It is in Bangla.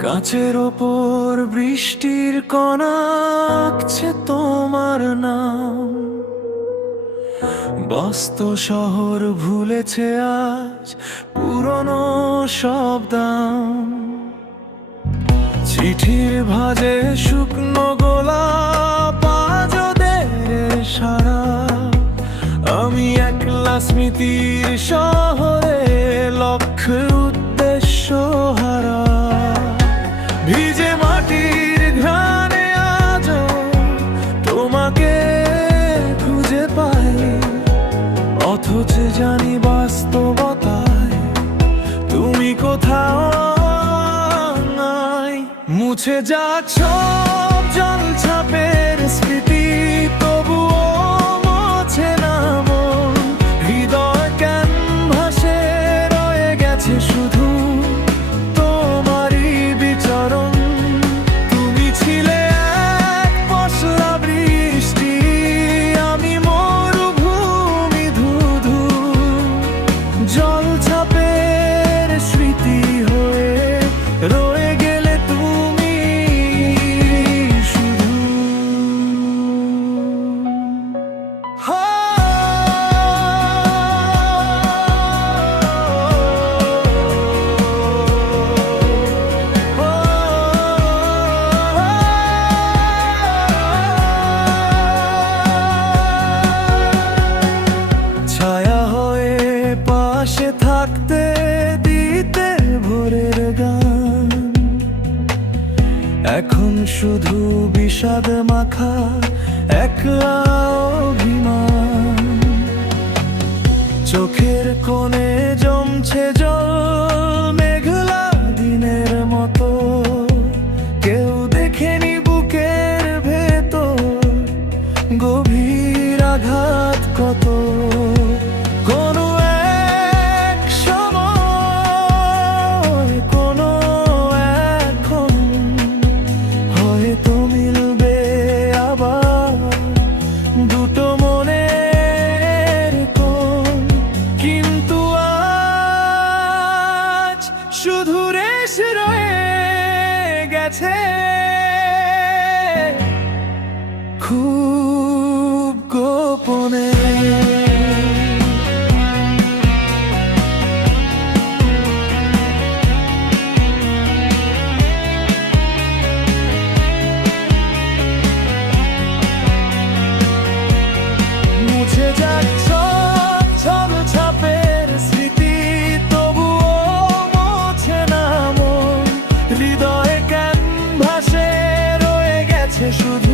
কাঁচের ওপর বৃষ্টির কণা আঁকছে তোমার নাম। ব্যস্ত শহর ভুলেছে আজ পুরনো সব দাম। চিঠির ভাঁজে শুকনো গোলাপ আজ ওদের সারা। আমি একলা স্মৃতির শহরে, লক্ষ্য উদ্দেশ্য হারা। ভিজে মাটির ঘ্রাণে আজও তোমাকে খুঁজে পাই, অথচ জানি বাস্তবতায় তুমি কোথাও নাই। মুছে যাক সব জলছাপের স্মৃতি, তবুও মোছে না মন। হৃদয় ক্যানভাসে রয়ে গেছে শুধু তোমারই বিচরণ। তুমি ছিলে এক পশলা বৃষ্টি, আমি মরুভূমি ধুধু। জলছাপের স্মৃতি হয়ে রয়ে গেলে তুমি শুধু। ছায়া হয়ে পাশে থাকতে দিতে ভোরের গান, এখন শুধু বিষাদ মাখা একলা অভিমান। চোখের কোণে জমছে জল মেঘলা দিনের মতো, কেউ দেখেনি বুকের ভেতর গভীর আঘাত কত। কোনো এক সময়, কোনো এখন হয়তো মিলবে আবার দুটো মনের কোণ। কিন্তু আজ শুধু রেশ রয়ে গেছে খুব গোপনে। মুছে যাক সব ছলছাপের স্মৃতি, তবুও মোছে না মন। হৃদয়ে ক্যানভাসে রয়ে গেছে শুধু